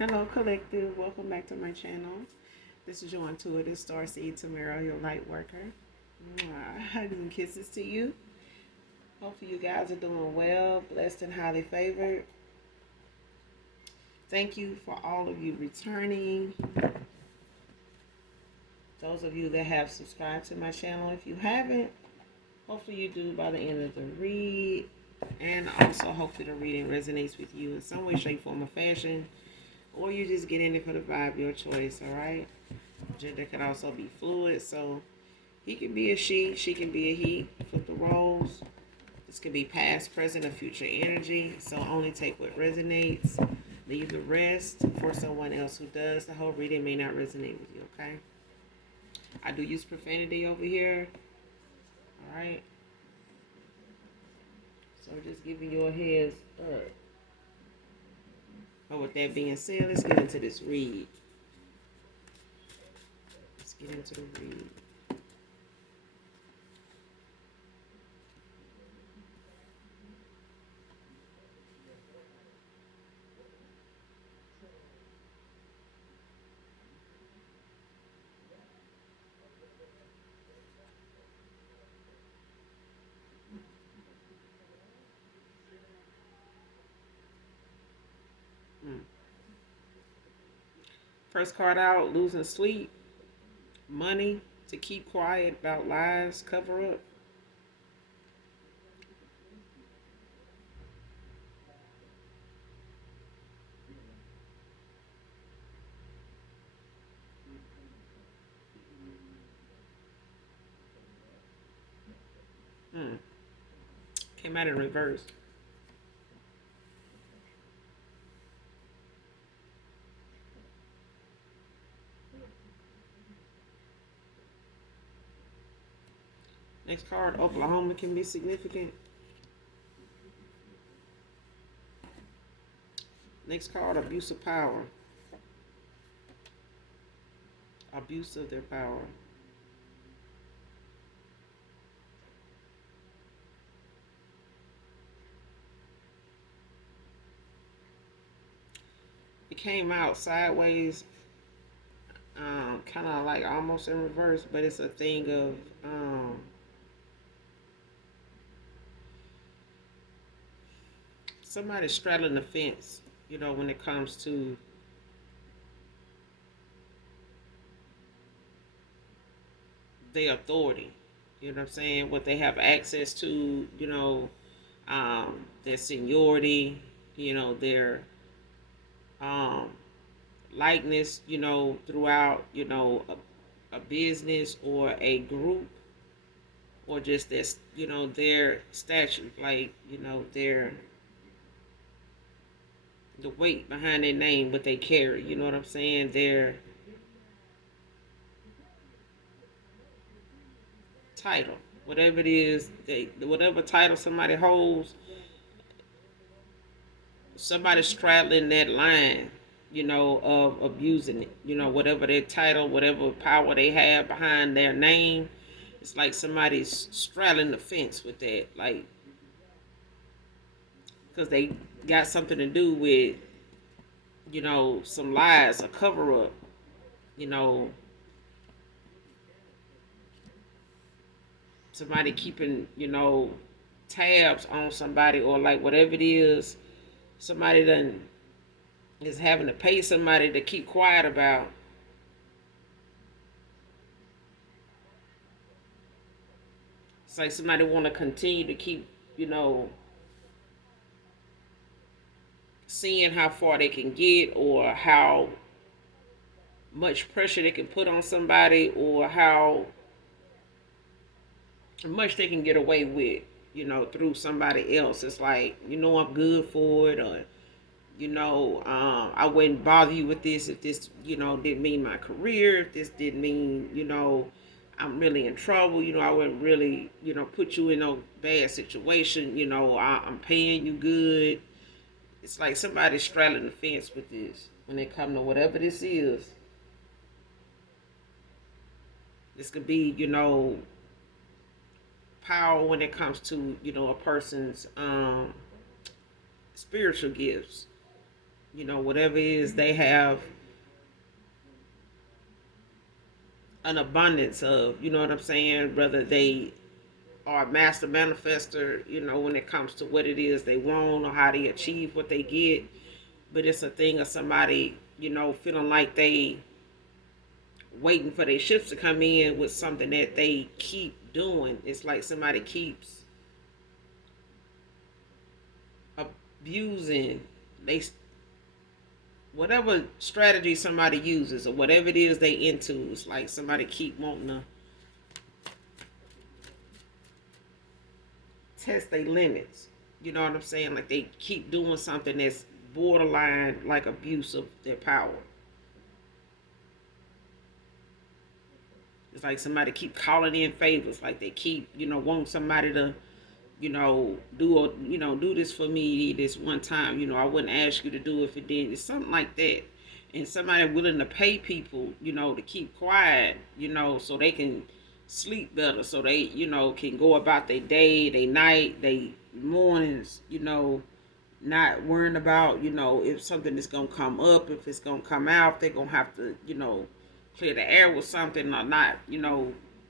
Hello, collective. Welcome back to my channel. This is your intuitive starseed Tamara, your light worker. Hugs and kisses to you. Hopefully, you guys are doing well, blessed, and highly favored. Thank you for all of you returning. Those of you that have subscribed to my channel, if you haven't, hopefully you do by the end of the read. And also, hopefully, the reading resonates with you in some way, shape, form, or fashion. Or you just get in it for the vibe, your choice, all right? Gender can also be fluid, so he can be a she can be a he. Flip the roles. This could be past, present, or future energy, so only take what resonates. Leave the rest for someone else who does. The whole reading may not resonate with you, okay? I do use profanity over here, all right? So just giving you a heads up. But with that being said, let's get into this read. Let's get into the read. First card out, losing sleep, money, to keep quiet about lies, cover up. Came out in reverse. Next card, Oklahoma can be significant. Next card, abuse of power. Abuse of their power. It came out sideways, kind of like almost in reverse, but it's a thing of somebody straddling the fence, when it comes to their authority. You know what I'm saying? What they have access to, their seniority, their um, likeness, throughout, a business or a group, or just this, their statue, like, their the weight behind their name, what they carry. You know what I'm saying? Their title, whatever it is, whatever title somebody holds, somebody straddling that line, of abusing it. Whatever their title, whatever power they have behind their name, it's like somebody's straddling the fence with that, like, because they got something to do with, some lies, a cover up, you know, somebody keeping, tabs on somebody, or like whatever it is, somebody done is having to pay somebody to keep quiet about. It's like somebody want to continue to keep, seeing how far they can get, or how much pressure they can put on somebody, or how much they can get away with, through somebody else. It's like, I'm good for it, or, I wouldn't bother you with this if this, didn't mean my career, if this didn't mean, I'm really in trouble, I wouldn't really, put you in no bad situation, I'm paying you good. It's like somebody's straddling the fence with this when it comes to whatever this is. This could be, power when it comes to, a person's spiritual gifts. whatever it is they have an abundance of, you know what I'm saying? Whether they are a master manifester, when it comes to what it is they want or how they achieve what they get. But it's a thing of somebody, feeling like they waiting for their ships to come in with something that they keep doing. It's like somebody keeps abusing they whatever strategy somebody uses or whatever it is they into. It's like somebody keep wanting to test their limits. You know what I'm saying? Like they keep doing something that's borderline like abuse of their power. It's like somebody keep calling in favors. Like they keep, wanting somebody to, do this for me this one time. I wouldn't ask you to do it if it didn't. It's something like that. And somebody willing to pay people, to keep quiet, so they can sleep better, so they, can go about their day, their night, their mornings, not worrying about, if something is gonna come up, if it's gonna come out, they're gonna have to, clear the air with something or not,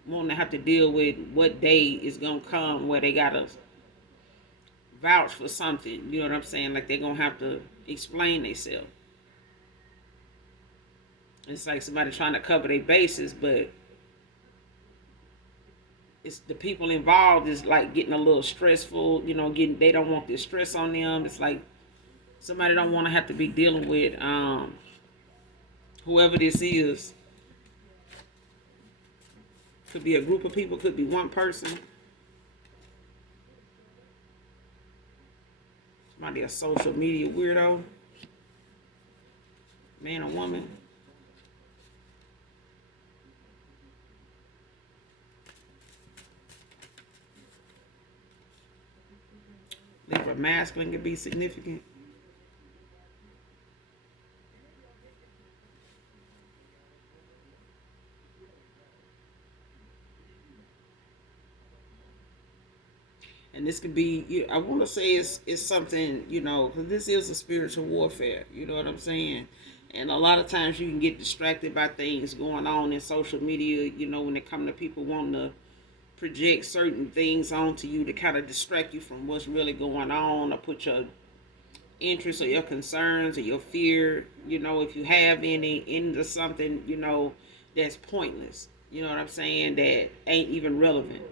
wanting to have to deal with what day is gonna come where they gotta vouch for something. You know what I'm saying? Like they're gonna have to explain themselves. It's like somebody trying to cover their bases, but it's the people involved is like getting a little stressful. Getting they don't want this stress on them. It's like somebody don't want to have to be dealing with whoever this is. Could be a group of people, could be one person. Somebody a social media weirdo, man or woman. Libra masculine could be significant. And this could be, I want to say it's something, because this is a spiritual warfare. You know what I'm saying? And a lot of times you can get distracted by things going on in social media, when it comes to people wanting to project certain things onto you to kind of distract you from what's really going on or put your interests or your concerns or your fear, if you have any, into something, that's pointless. You know what I'm saying? That ain't even relevant.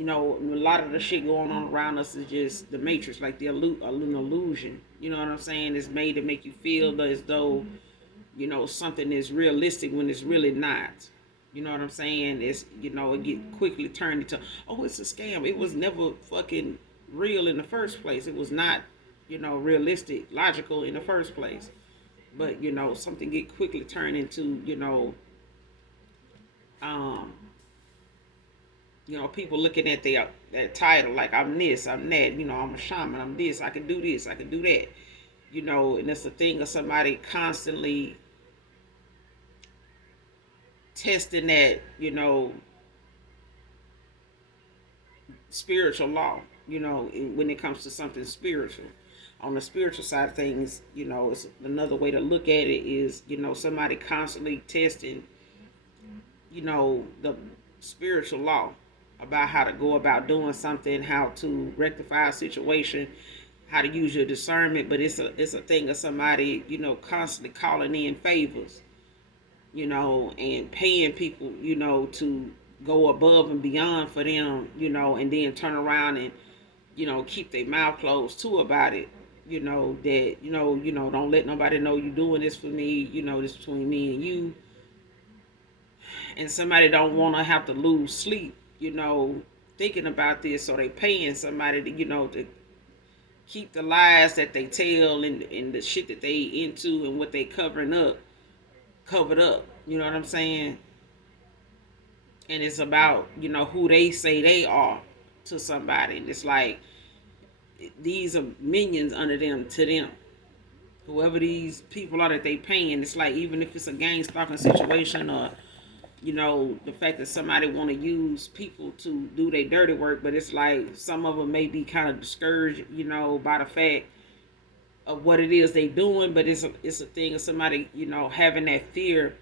A lot of the shit going on around us is just the matrix, like an illusion. You know what I'm saying? It's made to make you feel as though, something is realistic when it's really not. You know what I'm saying? It's, it get quickly turned into, oh, it's a scam. It was never fucking real in the first place. It was not, realistic, logical in the first place. But, something get quickly turned into, um, people looking at their title like I'm this, I'm that, I'm a shaman, I'm this, I can do this, I can do that, and it's a thing of somebody constantly testing that, spiritual law, when it comes to something spiritual. On the spiritual side of things, it's another way to look at it is, somebody constantly testing, the spiritual law about how to go about doing something, how to rectify a situation, how to use your discernment. But it's a thing of somebody, constantly calling in favors, and paying people, to go above and beyond for them, and then turn around and, keep their mouth closed too about it. That, don't let nobody know you doing this for me, this between me and you. And somebody don't want to have to lose sleep, thinking about this, so they paying somebody to, to keep the lies that they tell and the shit that they into and what they covering up covered up. You know what I'm saying? And it's about, who they say they are to somebody. And it's like these are minions under them to them. Whoever these people are that they paying, it's like even if it's a gang stalking situation or, the fact that somebody want to use people to do their dirty work, but it's like some of them may be kind of discouraged, by the fact of what it is they doing, but it's a thing of somebody, having that fear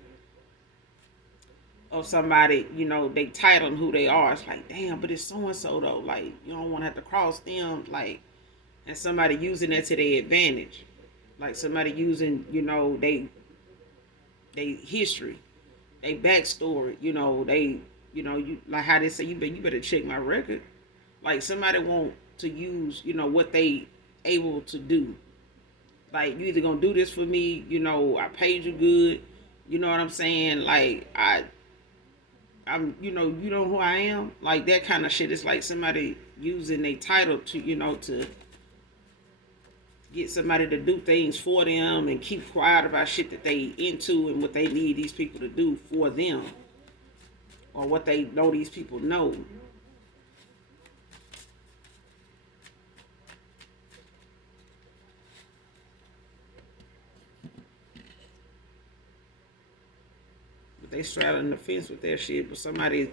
of somebody, they title and who they are. It's like, damn, but it's so and so though. Like, you don't want to have to cross them, like, and somebody using that to their advantage, like somebody using, they history, they backstory, you like how they say you better check my record. Like somebody want to use, what they able to do. Like you either gonna do this for me, I paid you good, you know what I'm saying? Like I'm, you know who I am, like that kind of shit. It's like somebody using a title to, to get somebody to do things for them and keep quiet about shit that they into and what they need these people to do for them or what they know these people know. But they straddling the fence with that shit. But somebody,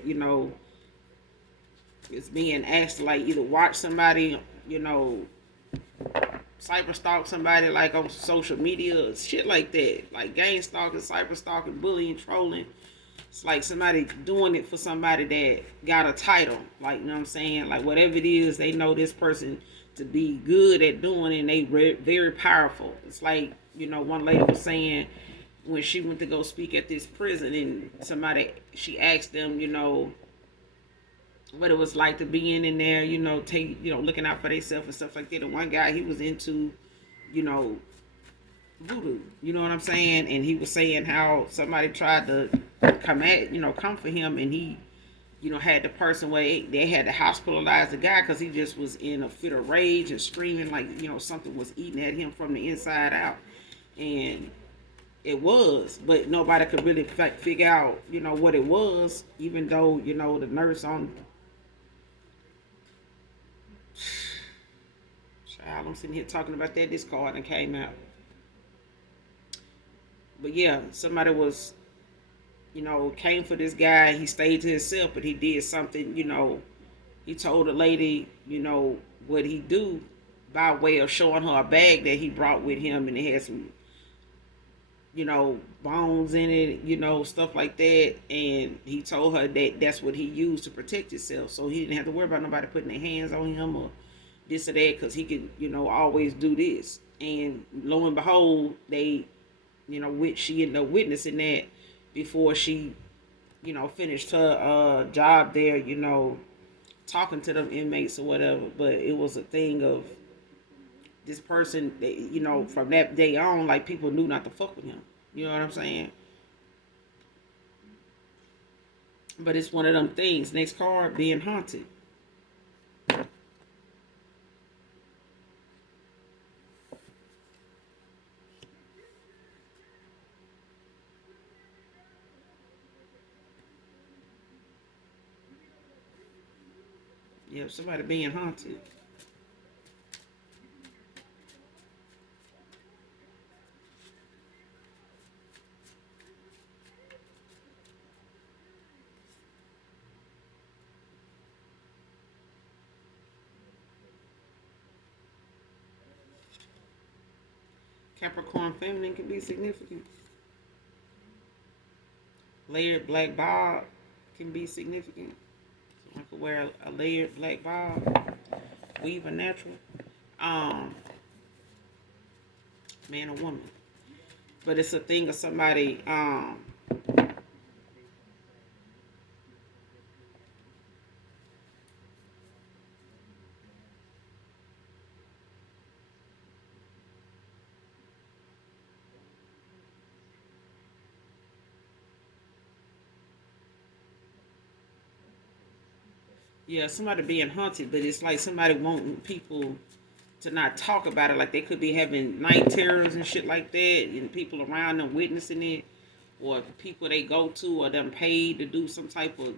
is being asked to like either watch somebody, cyber stalk somebody like on social media, shit like that, like gang stalking, cyber stalking, bullying, trolling. It's like somebody doing it for somebody that got a title, like you know what I'm saying, like whatever it is, they know this person to be good at doing, and they very powerful. It's like one lady was saying when she went to go speak at this prison, and she asked them, what it was like to be in there, looking out for themselves and stuff like that. And one guy, he was into, you know, voodoo. You know what I'm saying? And he was saying how somebody tried to come for him, and he, had the person where they had to hospitalize the guy because he just was in a fit of rage and screaming like, something was eating at him from the inside out. And it was, but nobody could really figure out, what it was, even though, the nurse on child, I'm sitting here talking about that. This card and came out. But yeah, somebody was, came for this guy. He stayed to himself, but he did something, he told the lady, what he do by way of showing her a bag that he brought with him, and it had some, bones in it, stuff like that. And he told her that that's what he used to protect himself. So he didn't have to worry about nobody putting their hands on him or this or that, because he could, always do this. And lo and behold, they, which she ended up witnessing that before she, finished her job there, talking to them inmates or whatever. But it was a thing of this person, from that day on, like people knew not to fuck with him. You know what I'm saying? But it's one of them things. Next card, being haunted. Yeah, somebody being haunted. Capricorn feminine can be significant. Layered black bob can be significant. I could wear a layered black bob, weave a natural. Um, Man or woman. But it's a thing of somebody, yeah, somebody being haunted, but it's like somebody wanting people to not talk about it. Like they could be having night terrors and shit like that, and people around them witnessing it, or people they go to, or them paid to do some type of,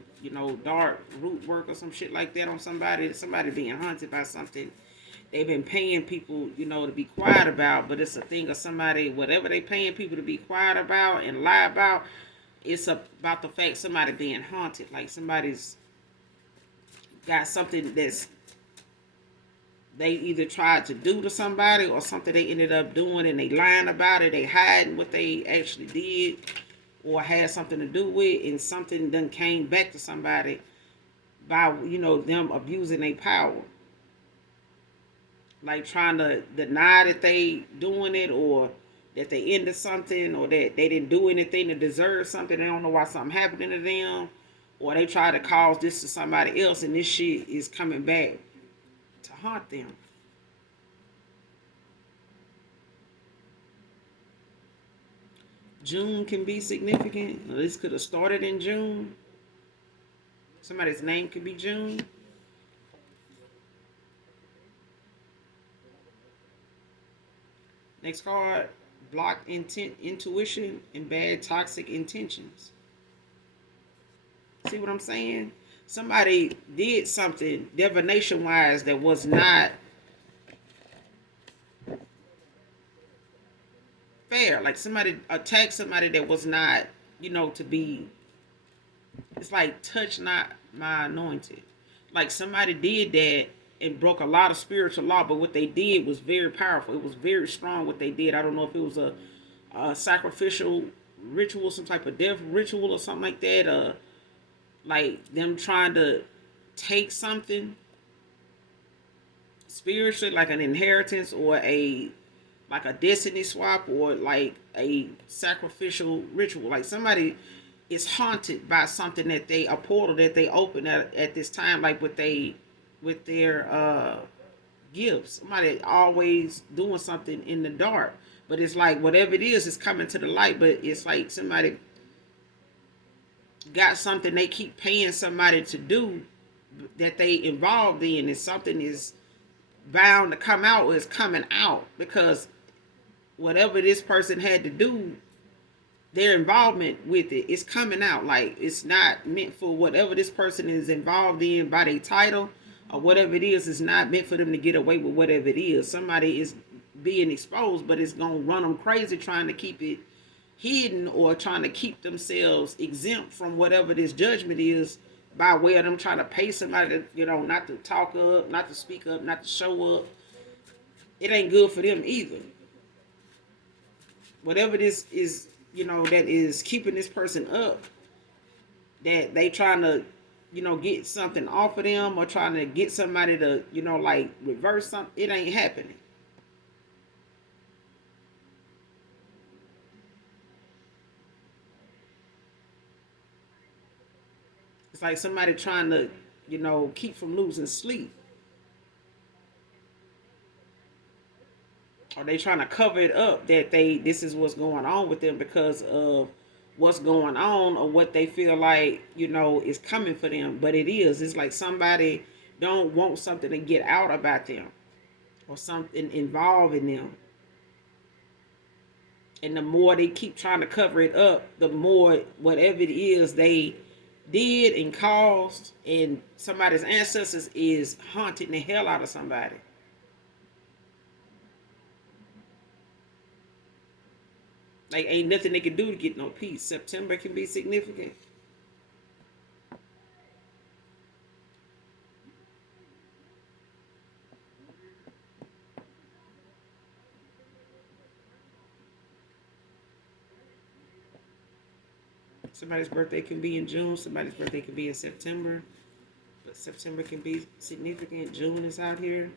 dark root work or some shit like that on somebody. Somebody being haunted by something they've been paying people, to be quiet about. But it's a thing of somebody, whatever they paying people to be quiet about and lie about, it's about the fact somebody being haunted. Like somebody's got something they either tried to do to somebody or something they ended up doing and they lying about it, they hiding what they actually did or had something to do with, and something then came back to somebody by them abusing their power, like trying to deny that they doing it or that they into something or that they didn't do anything to deserve something. They don't know why something happening to them, or they try to cause this to somebody else, and this shit is coming back to haunt them. June can be significant. This could have started in June. Somebody's name could be June. Next card, blocked intuition and bad toxic intentions. See what I'm saying? Somebody did something divination wise that was not fair. Like somebody attacked somebody that was not, to be. It's like touch not my anointed. Like somebody did that and broke a lot of spiritual law, but what they did was very powerful. It was very strong what they did. I don't know if it was a sacrificial ritual, some type of death ritual or something like that. Like them trying to take something spiritually, like an inheritance or a destiny swap or like a sacrificial ritual. Like somebody is haunted by something that a portal that they open at this time, like with their gifts. Somebody always doing something in the dark, but it's like whatever it is coming to the light. But it's like somebody got something they keep paying somebody to do that they involved in, and something is bound to come out or is coming out because whatever this person had to do, their involvement with it is coming out. Like it's not meant for whatever this person is involved in by their title or whatever it is not meant for them to get away with whatever it is. Somebody is being exposed, but it's gonna run them crazy trying to keep it hidden or trying to keep themselves exempt from whatever this judgment is by way of them trying to pay somebody to, not to talk up, not to speak up, not to show up. It ain't good for them either. Whatever this is, that is keeping this person up, that they trying to, get something off of them or trying to get somebody to, like reverse something, it ain't happening. It's like somebody trying to, keep from losing sleep. Or they trying to cover it up that this is what's going on with them because of what's going on or what they feel like, is coming for them. But it is. It's like somebody don't want something to get out about them or something involving them. And the more they keep trying to cover it up, the more whatever it is they did and caused and somebody's ancestors is haunting the hell out of somebody. Like ain't nothing they can do to get no peace. September can be significant. Somebody's birthday can be in June. Somebody's birthday can be in September. But September can be significant. June is out here.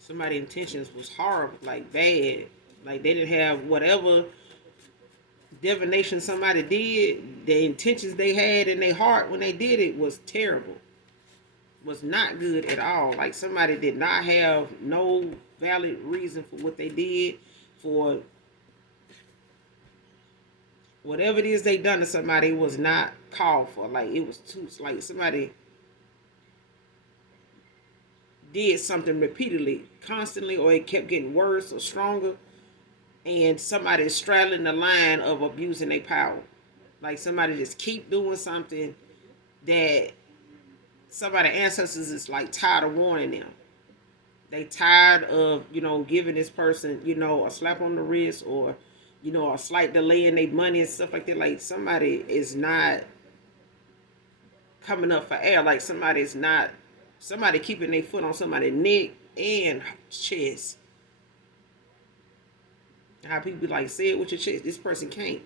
Somebody's intentions was horrible, like bad. Like they didn't have whatever divination somebody did. The intentions they had in their heart when they did it was terrible. Was not good at all. Like somebody did not have no valid reason for what they did, for whatever it is they done to somebody. It was not called for. Like it was too, like somebody did something repeatedly, constantly, or it kept getting worse or stronger, and somebody is straddling the line of abusing their power. Like somebody just keep doing something that somebody ancestors is like tired of warning them. They tired of, giving this person, a slap on the wrist or, a slight delay in their money and stuff like that. Like somebody is not coming up for air, like somebody keeping their foot on somebody's neck and chest. How people be like, say it with your chest. This person can't.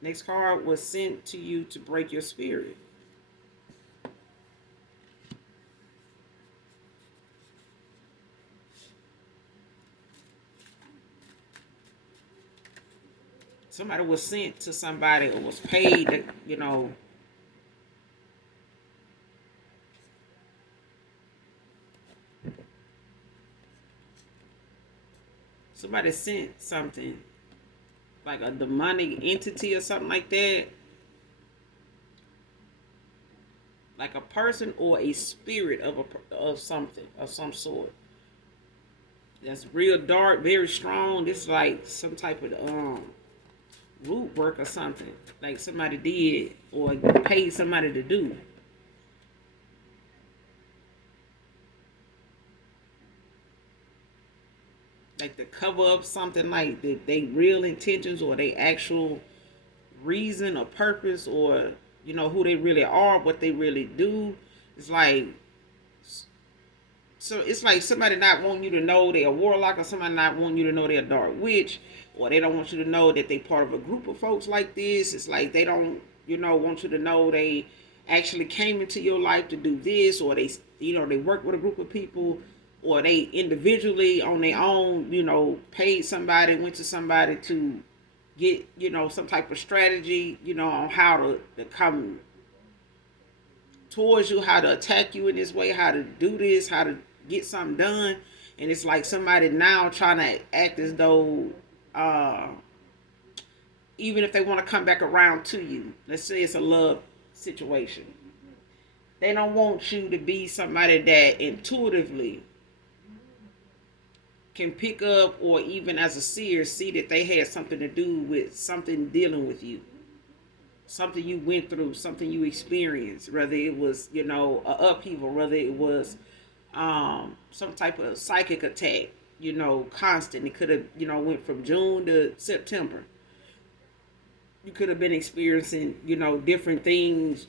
Next card was sent to you to break your spirit. Somebody was sent to somebody or was paid to, somebody sent something like a demonic entity or something like that. Like a person or a spirit of something of some sort. That's real dark, very strong. This is like some type of root work or something. Like somebody did or paid somebody to do. Like to cover up something like they real intentions or they actual reason or purpose or who they really are, what they really do. It's like it's like somebody not wanting you to know they're a warlock or somebody not wanting you to know they're a dark witch or they don't want you to know that they part of a group of folks like this. It's like they don't want you to know they actually came into your life to do this or they work with a group of people or they individually on their own paid somebody, went to somebody to get some type of strategy on how to come towards you, how to attack you in this way, how to do this, how to get something done. And it's like somebody now trying to act as though even if they want to come back around to you, let's say it's a love situation, they don't want you to be somebody that intuitively can pick up or even as a seer see that they had something to do with something dealing with you, something you went through, something you experienced, whether it was a upheaval, whether it was some type of psychic attack, constant. It could have went from June to September. You could have been experiencing different things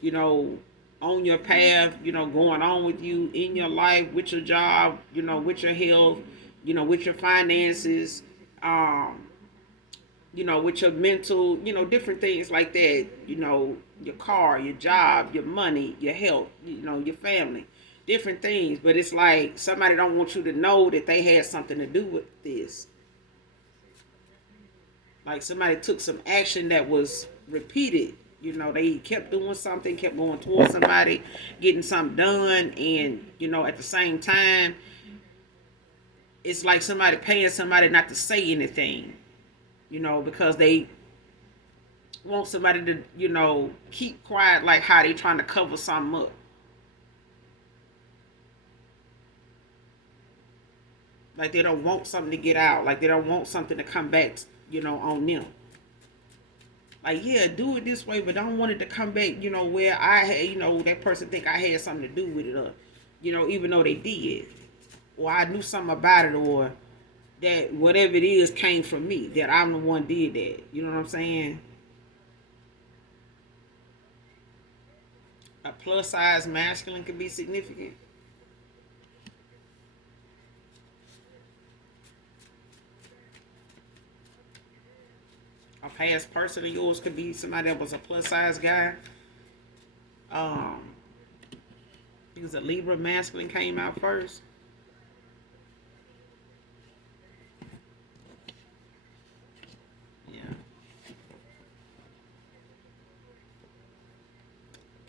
on your path, going on with you in your life, with your job, with your health, with your finances, with your mental, different things like that, your car, your job, your money, your health, your family, different things. But it's like somebody don't want you to know that they had something to do with this. Like somebody took some action that was repeated. They kept doing something, kept going towards somebody, getting something done, and at the same time, it's like somebody paying somebody not to say anything, because they want somebody to, keep quiet, like how they trying to cover something up. Like they don't want something to get out. Like they don't want something to come back, on them. Like, yeah, do it this way, but don't want it to come back, where I had, that person think I had something to do with it, or, even though they did, or I knew something about it, or that whatever it is came from me, that I'm the one did that. You know what I'm saying? A plus size masculine could be significant. A past person of yours could be somebody that was a plus size guy. Um, he was a Libra masculine came out first. Yeah.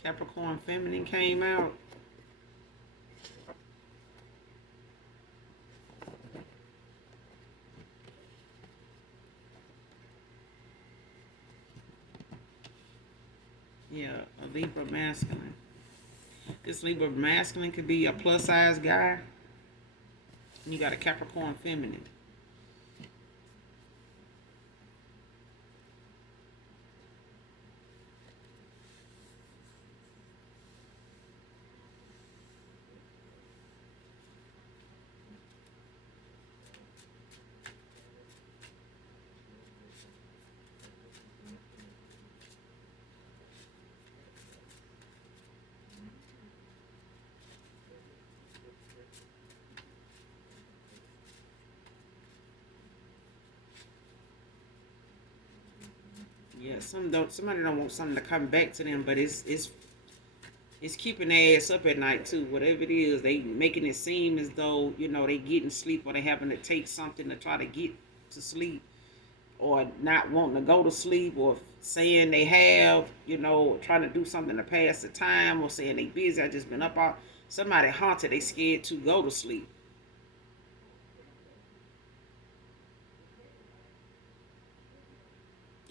Capricorn feminine came out. Yeah, a Libra masculine. This Libra masculine could be a plus size guy. And you got a Capricorn feminine. Yeah, somebody don't want something to come back to them, but it's keeping their ass up at night too. Whatever it is, they making it seem as though they getting sleep, or they having to take something to try to get to sleep, or not wanting to go to sleep, or saying they have, trying to do something to pass the time, or saying they busy. I just been up all. Somebody haunted. They scared to go to sleep.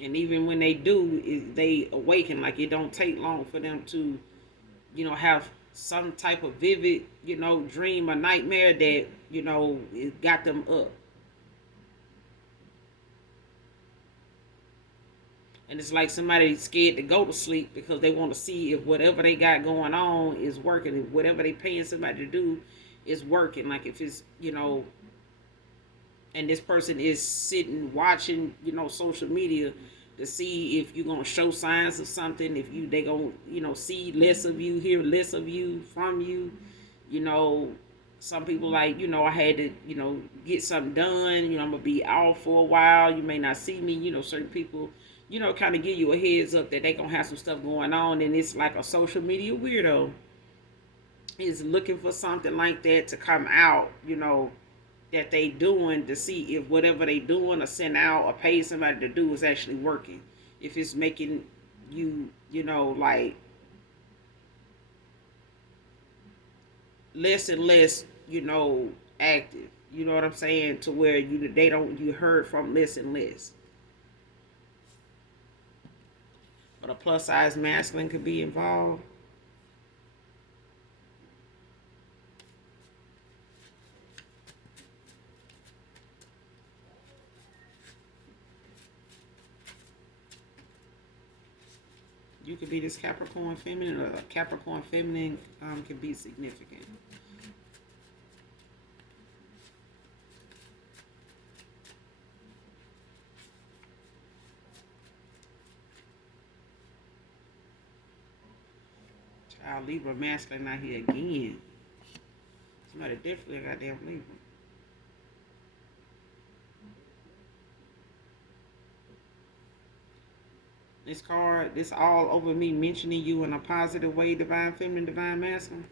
And even when they do, they awaken. Like it don't take long for them to, have some type of vivid, dream or nightmare that, it got them up. And it's like somebody scared to go to sleep because they want to see if whatever they got going on is working. If whatever they paying somebody to do is working. Like if it's, and this person is sitting watching, social media to see if you're gonna show signs of something, if they gonna, see less of you, hear less of you from you, you know. Some people like, I had to, get something done, I'm gonna be out for a while, you may not see me, certain people, kind of give you a heads up that they gonna have some stuff going on, and it's like a social media weirdo is looking for something like that to come out, that they doing to see if whatever they doing or send out or pay somebody to do is actually working. If it's making you, like less and less, active. You know what I'm saying? To where you heard from less and less. But a plus size masculine could be involved. You could be this Capricorn feminine, or Capricorn feminine can be significant. Child Libra masculine out here again. Somebody definitely got damn Libra. This card, this all over me mentioning you in a positive way, divine feminine, divine masculine.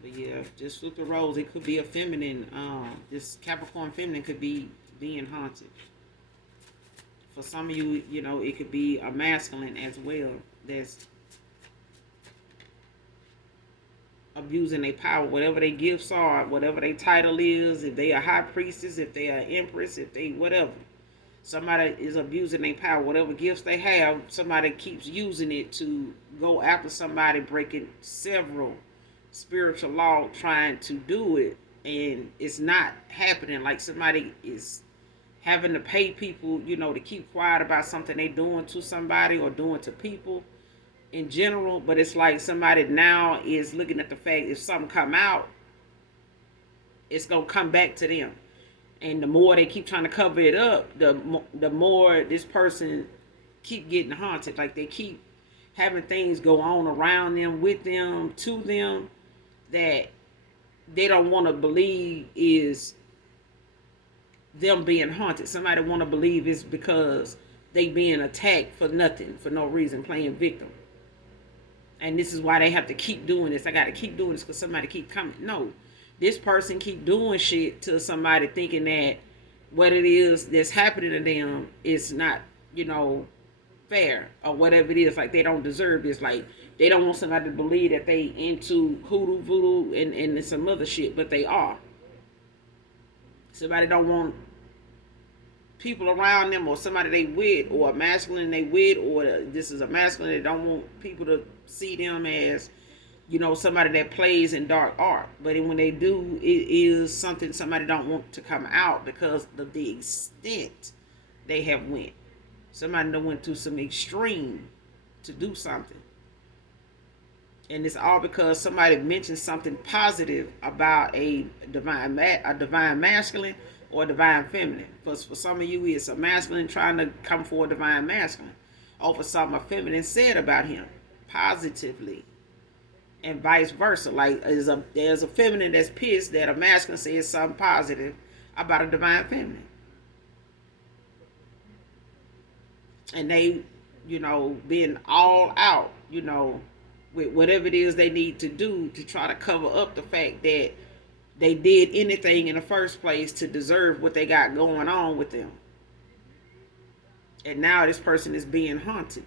But yeah, just flip the roles. It could be a feminine. This Capricorn feminine could be being haunted. For some of you, it could be a masculine as well. That's abusing their power, whatever their gifts are, whatever their title is. If they are high priestess, if they are empress, if they whatever. Somebody is abusing their power, whatever gifts they have. Somebody keeps using it to go after somebody, breaking several spiritual law, trying to do it, and it's not happening. Like somebody is having to pay people, to keep quiet about something they doing to somebody or doing to people in general. But it's like somebody now is looking at the fact if something come out, it's gonna come back to them. And the more they keep trying to cover it up, the more this person keep getting haunted. Like they keep having things go on around them, with them, to them, that they don't want to believe is them being haunted. Somebody want to believe it's because they being attacked for nothing, for no reason, playing victim. And this is why they have to keep doing this. I got to keep doing this because somebody keep coming. No, this person keep doing shit to somebody thinking that what it is that's happening to them is not, fair, or whatever it is. Like they don't deserve this. Like they don't want somebody to believe that they into hoodoo, voodoo, and some other shit, but they are. Somebody don't want people around them, or somebody they with, or a masculine they with, or this is a masculine that don't want people to see them as, somebody that plays in dark art. But when they do, it is something somebody don't want to come out because of the extent they have went. Somebody done went to some extreme to do something. And it's all because somebody mentioned something positive about a divine masculine, or divine feminine. For some of you, it's a masculine trying to come for a divine masculine over something a feminine said about him positively, and vice versa. Like there's a feminine that's pissed that a masculine says something positive about a divine feminine, and they, being all out, with whatever it is they need to do to try to cover up the fact that they did anything in the first place to deserve what they got going on with them. And now this person is being haunted.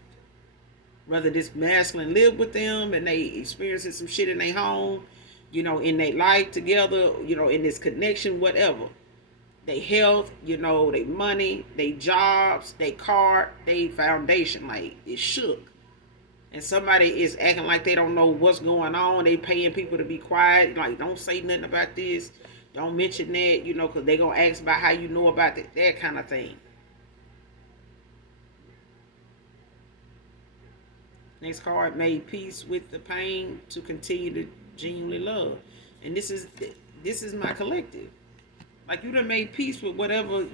Whether this masculine lived with them and they experiencing some shit in their home, in their life together, in this connection, whatever. They health, they money, they jobs, they car, they foundation, like it shook. And somebody is acting like they don't know what's going on. They paying people to be quiet, like don't say nothing about this, don't mention that, because they gonna ask about how you know about that kind of thing. Next card, made peace with the pain to continue to genuinely love. And this is my collective. Like you done made peace with whatever,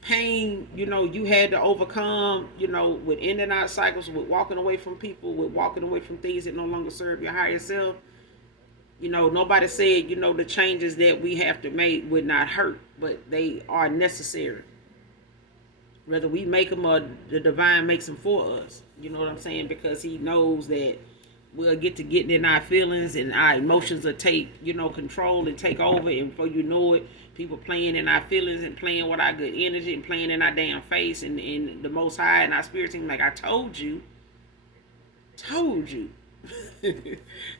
pain, you had to overcome, with in and out cycles, with walking away from people, with walking away from things that no longer serve your higher self. Nobody said, the changes that we have to make would not hurt, but they are necessary. Whether we make them or the divine makes them for us. You know what I'm saying? Because he knows that we'll get to getting in our feelings and our emotions will take, control and take over. And before you know it, people playing in our feelings and playing with our good energy and playing in our damn face and the Most High and our spirit team. Like I told you.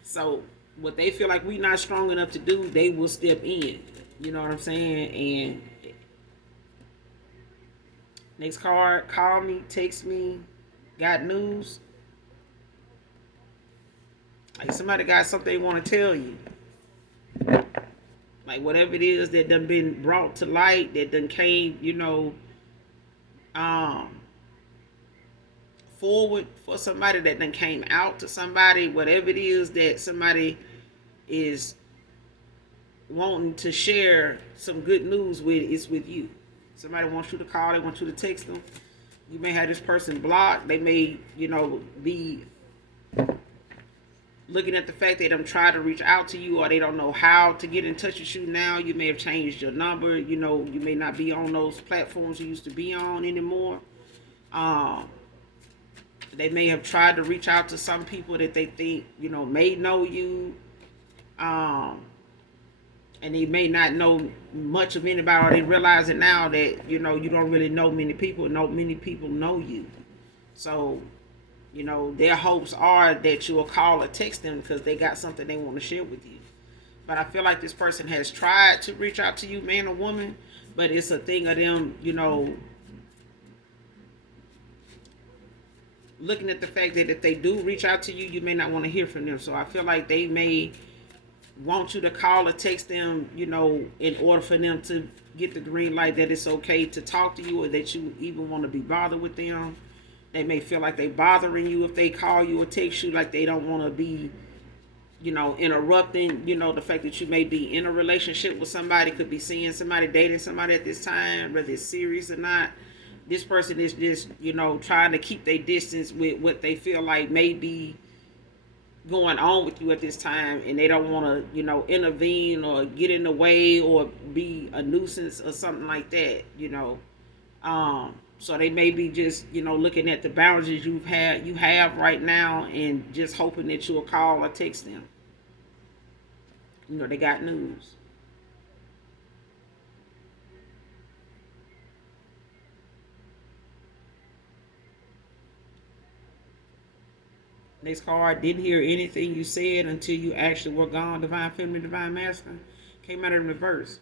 So what they feel like we not strong enough to do, they will step in. You know what I'm saying? And next card, call me, text me, got news. Like somebody got something they want to tell you. Like whatever it is that done been brought to light, that done came, forward for somebody, that done came out to somebody, whatever it is that somebody is wanting to share some good news with, it's with you. Somebody wants you to call, they want you to text them. You may have this person blocked. They may, be looking at the fact that they try to reach out to you, or they don't know how to get in touch with you now. You may have changed your number. You may not be on those platforms you used to be on anymore. They may have tried to reach out to some people that they think, may know you. And they may not know much of anybody, or they realize it now that, you don't really know many people. Many people know you. So, their hopes are that you'll call or text them because they got something they want to share with you. But I feel like this person has tried to reach out to you, man or woman, but it's a thing of them, looking at the fact that if they do reach out to you, you may not want to hear from them. So I feel like they may want you to call or text them, in order for them to get the green light that it's okay to talk to you, or that you even want to be bothered with them. They may feel like they bothering you if they call you or text you, like they don't want to be, interrupting, the fact that you may be in a relationship with somebody, could be seeing somebody, dating somebody at this time, whether it's serious or not. This person is just, trying to keep their distance with what they feel like may be going on with you at this time, and they don't want to, intervene or get in the way or be a nuisance or something like that, So they may be just, looking at the boundaries you have right now, and just hoping that you'll call or text them. They got news. Next card, didn't hear anything you said until you actually were gone. Divine feminine, divine masculine. Came out in reverse.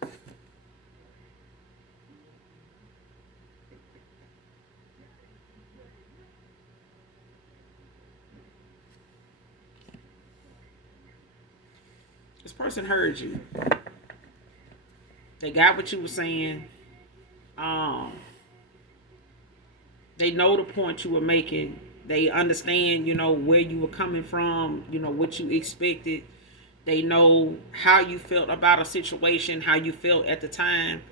This person heard you. They got what you were saying. They know the point you were making. They understand, where you were coming from, what you expected. They know how you felt about a situation, how you felt at the time.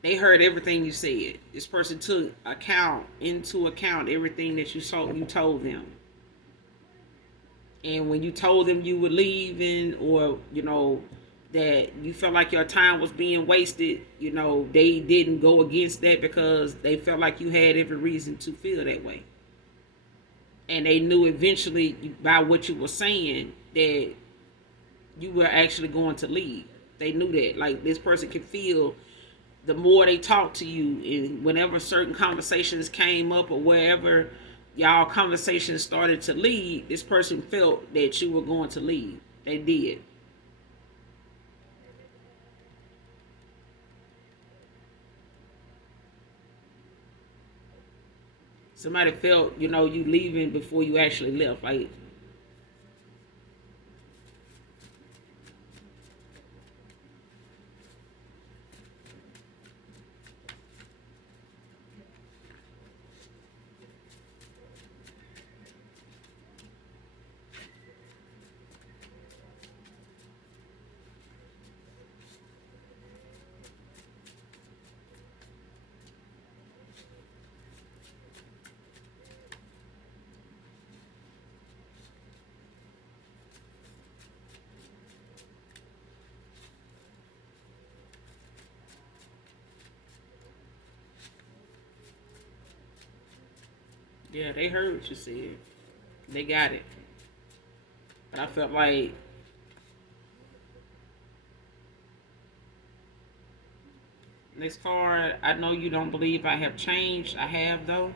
They heard everything you said. This person took into account everything that you told them. And when you told them you were leaving, or that you felt like your time was being wasted, they didn't go against that because they felt like you had every reason to feel that way. And they knew eventually by what you were saying that you were actually going to leave. They knew that. Like, this person could feel the more they talked to you, and whenever certain conversations came up, or wherever y'all conversations started to lead, this person felt that you were going to leave. They did. Somebody felt, you leaving before you actually left. Like, yeah, they heard what you said. They got it. But I felt like, next card, I know you don't believe I have changed. I have, though.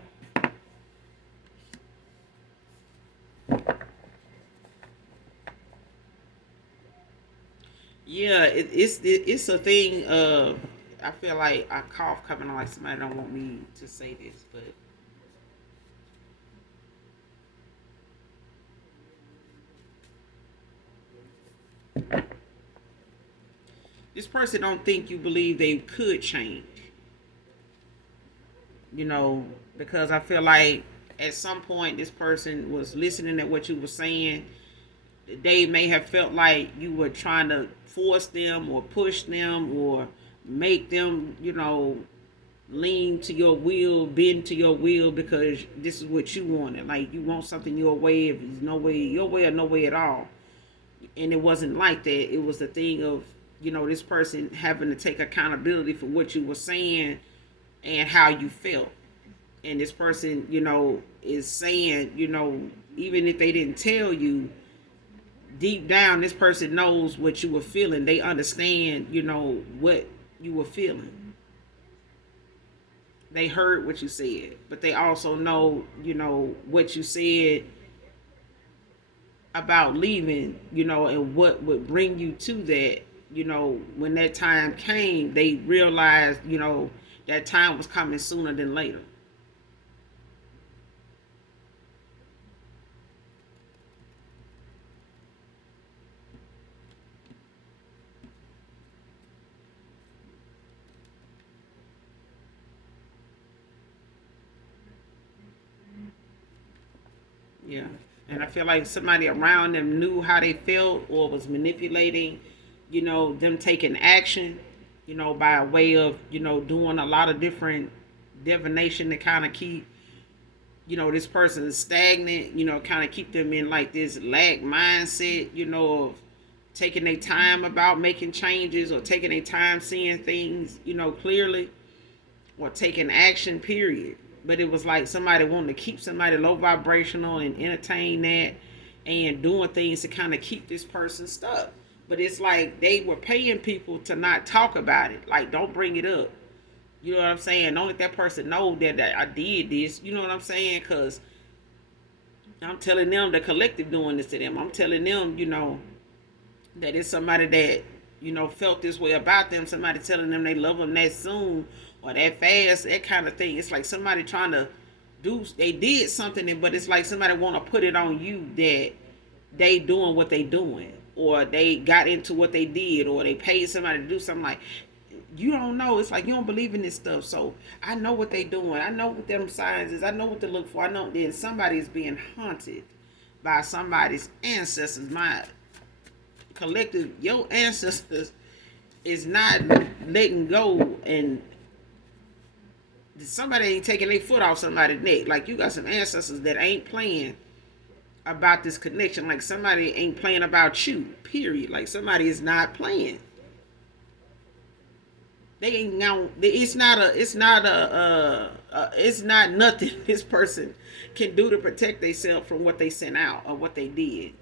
Yeah, it's a thing. I feel like I cough coming on, like somebody don't want me to say this, but this person don't think you believe they could change. You know, because I feel like at some point this person was listening to what you were saying. They may have felt like you were trying to force them or push them or make them, lean to your will, bend to your will because this is what you wanted. Like, you want something your way, if it's no way, your way or no way at all. And it wasn't like that. It was the thing of, this person having to take accountability for what you were saying and how you felt. And this person, is saying, even if they didn't tell you, deep down, this person knows what you were feeling. They understand, what you were feeling. They heard what you said, but they also know, what you said about leaving, and what would bring you to that. When that time came, they realized, that time was coming sooner than later. Yeah. And I feel like somebody around them knew how they felt or was manipulating, them taking action, by way of, doing a lot of different divination to kind of keep, this person stagnant, kind of keep them in like this lag mindset, of taking their time about making changes or taking their time seeing things, clearly, or taking action, period. But it was like somebody wanting to keep somebody low vibrational and entertain that and doing things to kind of keep this person stuck. But it's like they were paying people to not talk about it. Like, don't bring it up. You know what I'm saying? Don't let that person know that I did this. You know what I'm saying? Because I'm telling them the collective doing this to them. I'm telling them, that it's somebody that, felt this way about them. Somebody telling them they love them that soon or that fast, that kind of thing. It's like somebody trying to they did something, but it's like somebody want to put it on you that they doing what they doing, or they got into what they did, or they paid somebody to do something. Like, you don't know. It's like you don't believe in this stuff. So I know what they doing. I know what them signs is. I know what to look for. I know then somebody's being haunted by somebody's ancestors. My collective, your ancestors is not letting go, and somebody ain't taking their foot off somebody's neck. Like, you got some ancestors that ain't playing about this connection. Like, somebody ain't playing about you, period. Like, somebody is not playing. They ain't now. It's not nothing this person can do to protect themselves from what they sent out or what they did.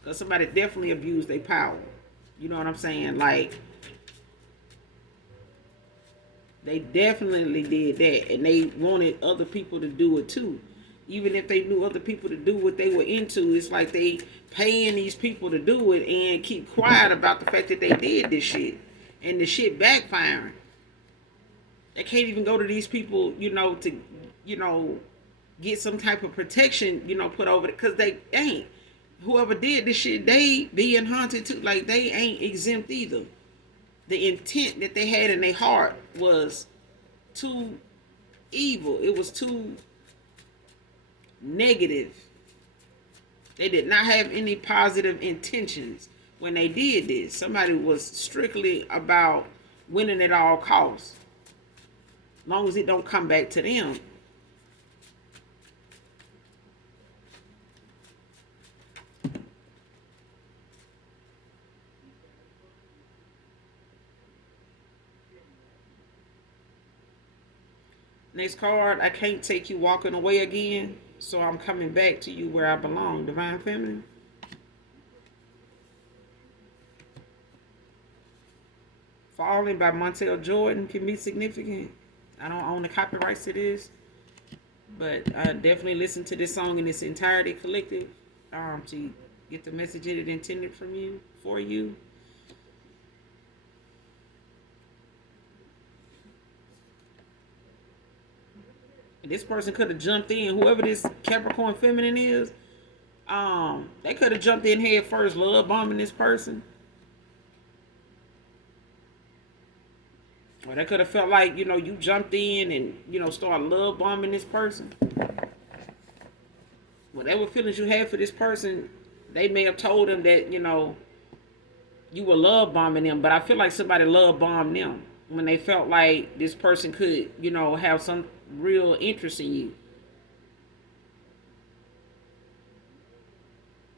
Because somebody definitely abused their power. You know what I'm saying? Like, they definitely did that, and they wanted other people to do it too. Even if they knew other people to do what they were into, it's like they paying these people to do it and keep quiet about the fact that they did this shit, and the shit backfiring. They can't even go to these people, to, get some type of protection, put over it, because they ain't. Whoever did this shit, they being haunted too. Like, they ain't exempt either. The intent that they had in their heart was too evil. It was too negative. They did not have any positive intentions when they did this. Somebody was strictly about winning at all costs. As long as it don't come back to them. Next card, I can't take you walking away again, so I'm coming back to you where I belong. Divine Feminine. Falling by Montel Jordan can be significant. I don't own the copyrights to this, but I definitely listen to this song in its entirety, collective, to get the message it intended for you. This person could have jumped in. Whoever this Capricorn feminine is, they could have jumped in head first, love bombing this person. Or they could have felt like, you jumped in and, started love bombing this person. Whatever feelings you had for this person, they may have told them that, you were love bombing them. But I feel like somebody love bombed them when they felt like this person could, have some real interest in you.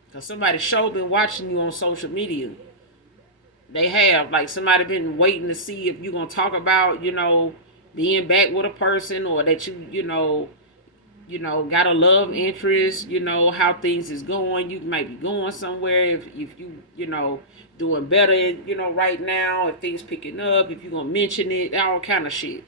Because somebody sure been watching you on social media. They have. Like, somebody been waiting to see if you're going to talk about, being back with a person, or that got a love interest, how things is going. You might be going somewhere if you, doing better, right now, if things picking up, if you're going to mention it, all kind of shit.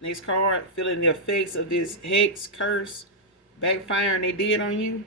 Next card, feeling the effects of this hex curse backfiring they did on you.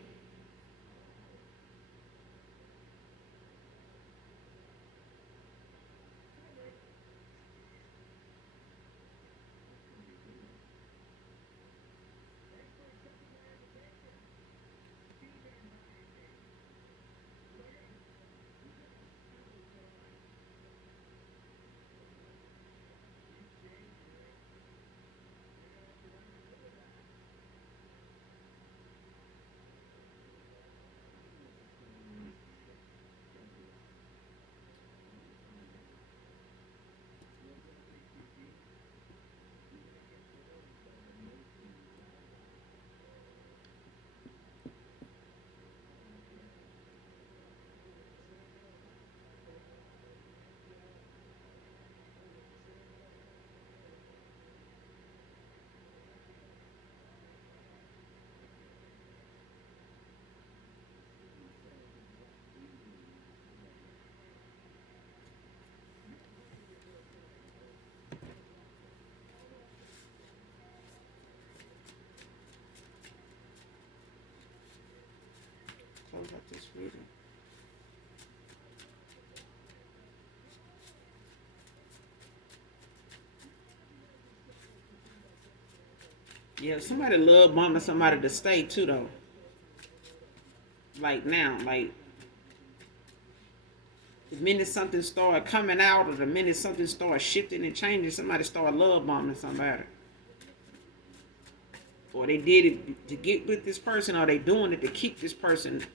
Close up this reading. Yeah, somebody love bombing somebody to stay too, though. Like, now, like, the minute something start coming out, or the minute something start shifting and changing, somebody start love bombing somebody. or they did it to get with this person, or they doing it to keep this person,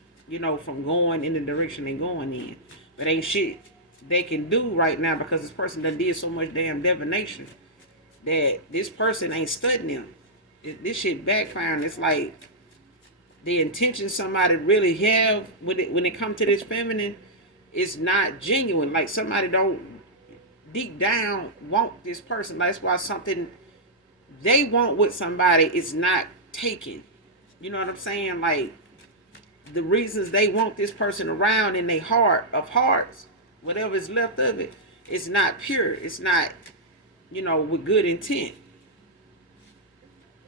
from going in the direction they going in. But ain't shit they can do right now because this person done did so much damn divination that this person ain't studying them. This shit backfiring. It's like the intention somebody really have when it comes to this feminine is not genuine. Like somebody don't deep down want this person. That's why something they want with somebody is not taken. You know what I'm saying? Like the reasons they want this person around in their heart of hearts, whatever is left of it, it's not pure. It's not, with good intent.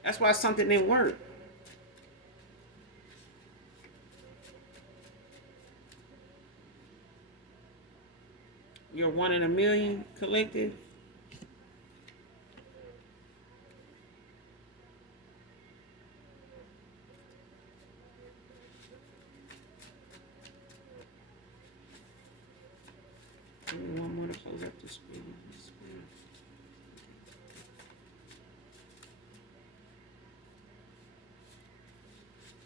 That's why something didn't work. You're one in a million collective. Give me one more to close up this video.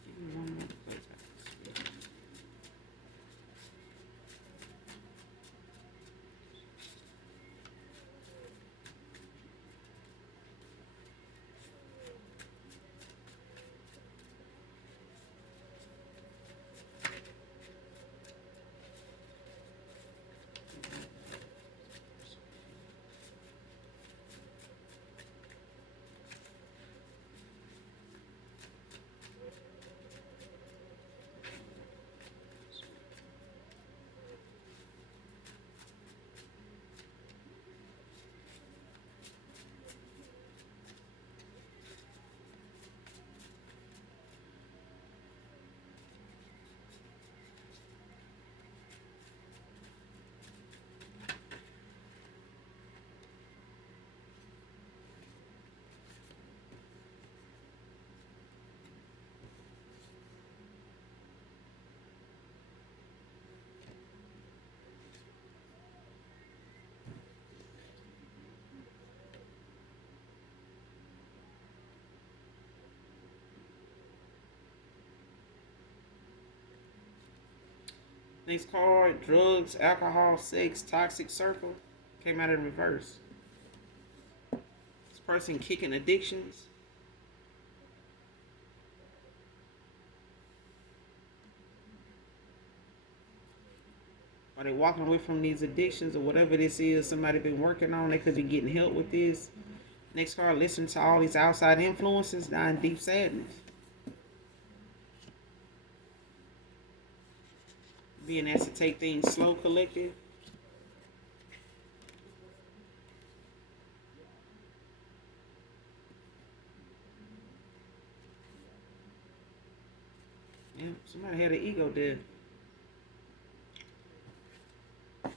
Give me one more to close up this video. Next card, drugs, alcohol, sex, toxic circle. Came out in reverse. This person kicking addictions. Are they walking away from these addictions or whatever this is somebody been working on? They could be getting help with this. Next card, listen to all these outside influences, dying deep sadness. Being asked to take things slow, collective. Yeah, somebody had an ego there. Or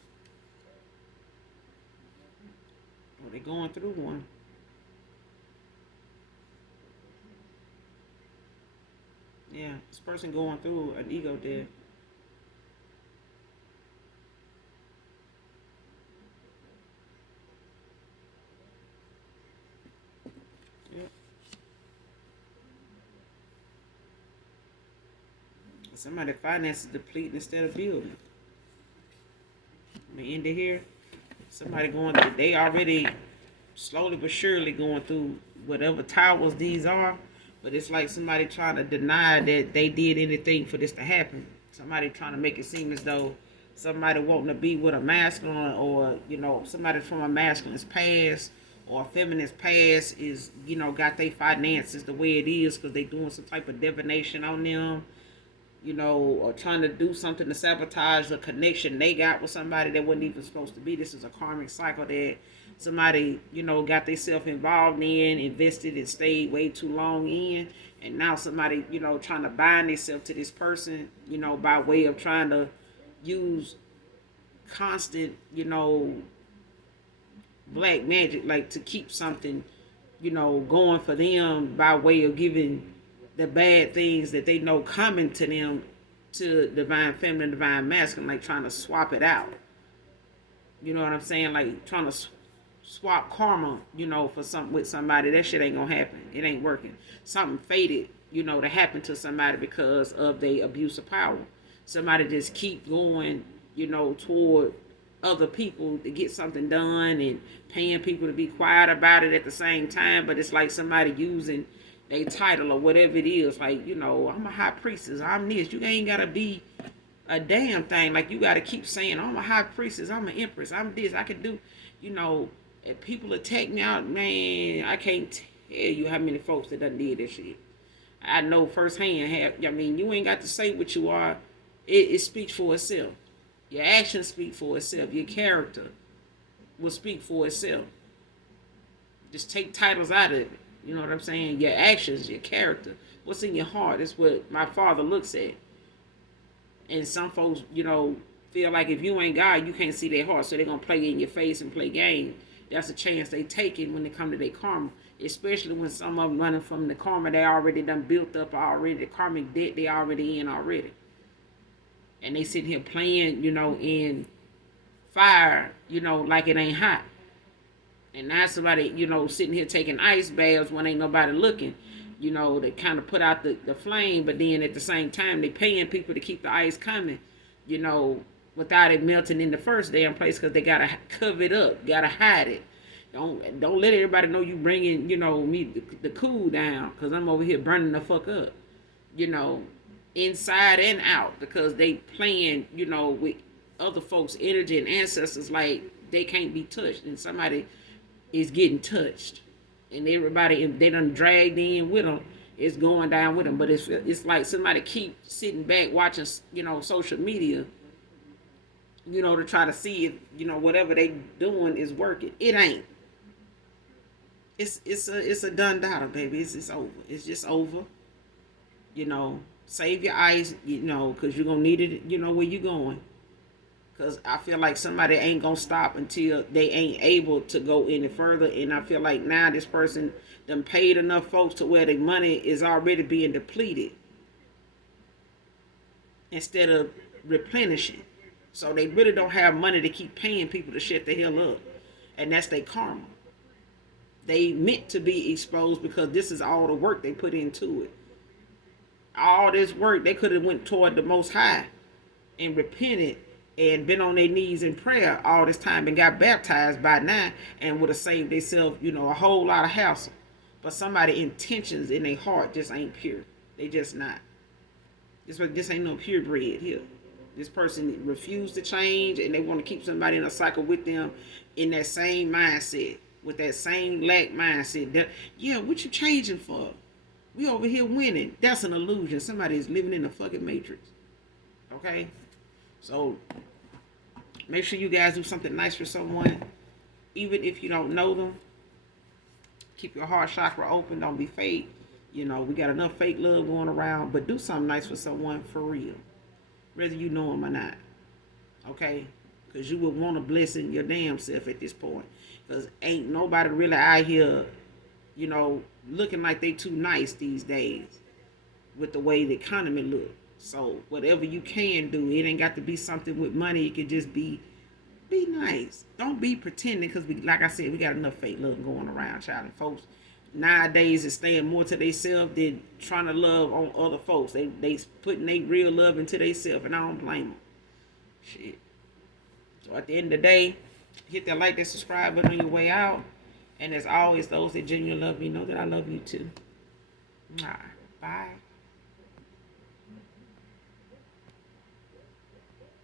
they going through one. Yeah, this person going through an ego death. Yep. Somebody finances depleting instead of building. The end of here. Somebody going through, they already slowly but surely going through whatever towers these are. But it's like somebody trying to deny that they did anything for this to happen. Somebody trying to make it seem as though somebody wanting to be with a masculine, or somebody from a masculine's past or a feminist past is got their finances the way it is because they doing some type of divination on them, or trying to do something to sabotage the connection they got with somebody that wasn't even supposed to be. This is a karmic cycle that somebody, got themselves involved in, invested and stayed way too long in. And now somebody, trying to bind themselves to this person, by way of trying to use constant, black magic, like to keep something, going for them by way of giving the bad things that they know coming to them to divine feminine, divine masculine, like trying to swap it out. You know what I'm saying? Like trying to swap karma, for something with somebody. That shit ain't gonna happen. It ain't working. Something fated, to happen to somebody because of their abuse of power. Somebody just keep going, toward other people to get something done and paying people to be quiet about it at the same time. But it's like somebody using a title or whatever it is. Like, I'm a high priestess. I'm this. You ain't gotta be a damn thing. Like, you gotta keep saying, I'm a high priestess. I'm an empress. I'm this. I can do, if people attack me out, man, I can't tell you how many folks that done did that shit. I know firsthand. You ain't got to say what you are. It speaks for itself. Your actions speak for itself. Your character will speak for itself. Just take titles out of it. You know what I'm saying? Your actions, your character, what's in your heart is what my father looks at. And some folks, feel like if you ain't God, you can't see their heart, so they're gonna play in your face and play games. That's a chance they taking when they come to their karma. Especially when some of them running from the karma they already done built up already, the karmic debt they already in already. And they sitting here playing, in fire, like it ain't hot. And now somebody, sitting here taking ice baths when ain't nobody looking. They kind of put out the flame, but then at the same time, they paying people to keep the ice coming, without it melting in the first damn place because they got to cover it up, got to hide it. Don't let everybody know you bringing, me the cool down because I'm over here burning the fuck up, inside and out because they playing, with other folks' energy and ancestors like they can't be touched and somebody is getting touched and everybody they done dragged in with them is going down with them. But it's like somebody keep sitting back watching, social media, to try to see if, whatever they doing is working. It ain't. It's a done data, baby. It's over. It's just over. Save your ice, because you're gonna need it, where you going. Because I feel like somebody ain't gonna stop until they ain't able to go any further. And I feel like now this person done paid enough folks to where the money is already being depleted instead of replenishing. So they really don't have money to keep paying people to shut the hell up. And that's their karma. They meant to be exposed because this is all the work they put into it. All this work, they could have went toward the Most High and repented and been on their knees in prayer all this time and got baptized by now and would have saved themselves, a whole lot of hassle. But somebody's intentions in their heart just ain't pure. They just not. This ain't no purebred here. This person refused to change and they want to keep somebody in a cycle with them in that same mindset, with that same lack mindset. What you changing for? We over here winning. That's an illusion. Somebody is living in a fucking matrix. Okay? So, make sure you guys do something nice for someone. Even if you don't know them. Keep your heart chakra open. Don't be fake. We got enough fake love going around. But do something nice for someone for real. Whether you know them or not. Okay? Because you would want a blessing your damn self at this point. Because ain't nobody really out here, looking like they too nice these days with the way the economy look. So whatever you can do, it ain't got to be something with money. It could just be nice. Don't be pretending because like I said, we got enough fake love going around, child. And folks nowadays is staying more to themselves than trying to love on other folks. They putting their real love into themselves, and I don't blame them. Shit. So at the end of the day, hit that like, that subscribe button on your way out. And as always, those that genuinely love me know that I love you too. Bye.